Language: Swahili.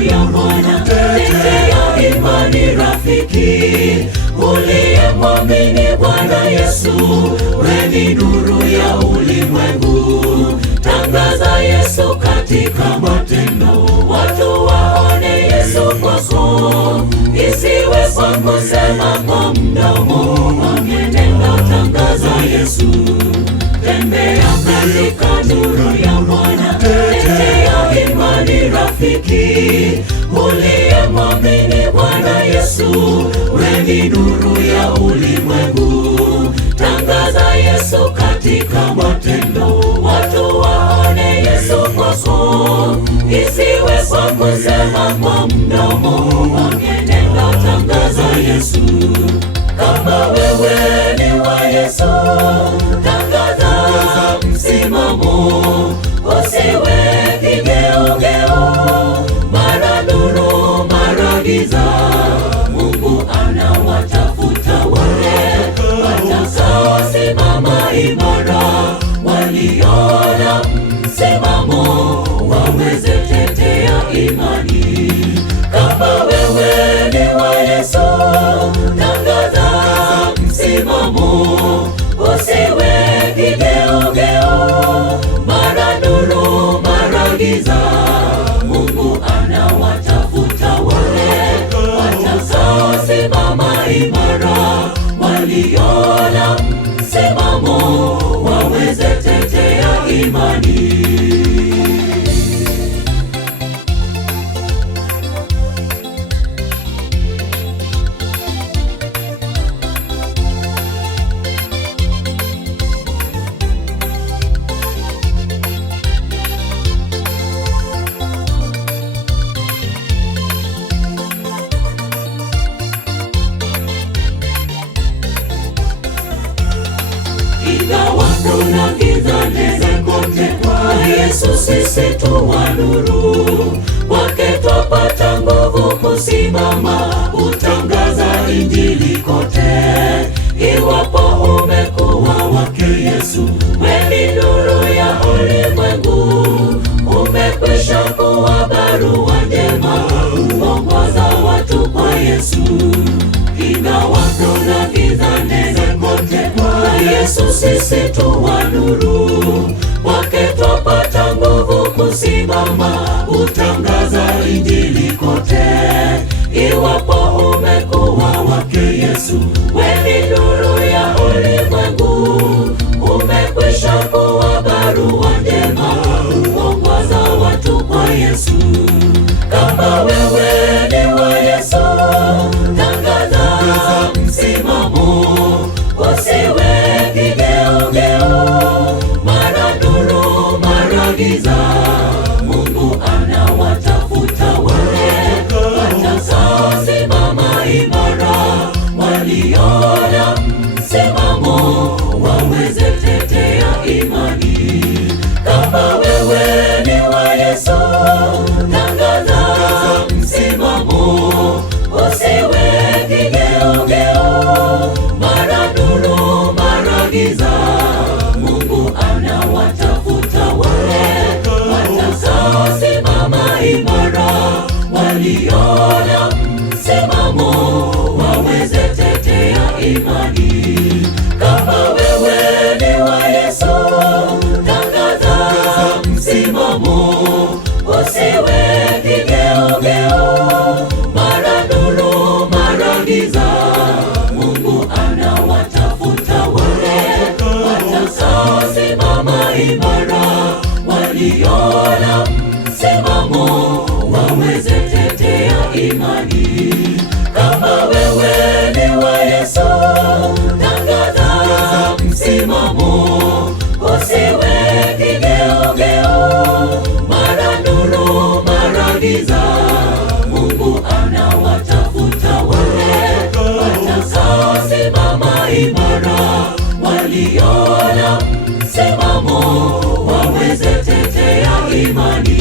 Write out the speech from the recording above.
nuru ya Bwana, tetea imani rafiki, uliyemwamini Bwana Yesu. Wewe ni nuru ya ulimwengu, tangaza Yesu katika matendo, watu waone Yesu kwako, isiwe kwa kusema kwa mdomo, kwa mienendo tangaza Yesu. Tembea katika nuru ya Bwana, tetea imani rafiki, uliyemwamini Bwana Yesu. Wewe ni nuru ya ulimwengu, tangaza Yesu katika matendo, watu waone Yesu kwako, isiwe kwa kusema kwa mdomo, kwa mienendo tangaza Yesu. Kama wewe ni wa Yesu, tangaza msimamo, usiwe kigeugeu, mara nuru mara giza. Mungu anawatafuta wale watakaosimama imara, waliona msimamo, waweze tetea imani. Kama wewe ni wa Yesu, tangaza msimamo, usiwe kigeugeu, mara nuru mara giza. Mungu anawatafuta wale watakaosimama imara, waliona msimamo, waweze tetea imani. Ingawa kuna giza nene kote, kwa Yesu sisi tu wa nuru, kwake twapata nguvu kusimama, utangaza Injili kote. Iwapo umekuwa wake Yesu, wewe ni nuru ya ulimwengu, umekwisha kuwa barua njema, kuongoza watu kwa Yesu. Ingawa kuna giza nene kote, kwa Yesu sisi tu wa nuru, kwake twapata nguvu kusimama, utangaza Injili kote. Iwapo umekuwa wake Yesu, wewe ni nuru ya ulimwengu, umekwisha kuwa barua njema, kuongoza watu kwa Yesu. Kama wewe ni wa Yesu, tangaza msimamo, usiwe kigeugeu, mara nuru mara giza. Mungu anawatafuta wale watakaosimama imara, waliona msimamo, waweze tetea imani. Kama wewe ni wa Yesu, tangaza msimamo, usiwe kigeugeu, mara nuru mara giza. Mungu anawatafuta wale watakaosimama imara, waliona msimamo, waweze tetea imani. Kama wewe ni wa Yesu, tangaza msimamo, usiwe kigeugeu, mara nuru mara giza. Mungu anawatafuta wale watakaosimama imara, waliona msimamo, waweze tetea imani. Kama wewe ni wa Yesu, tangaza msimamo, usiwe kigeugeu, mara nuru mara giza. Mungu anawatafuta wale watakaosimama imara, waliona msimamo, waweze tetea imani.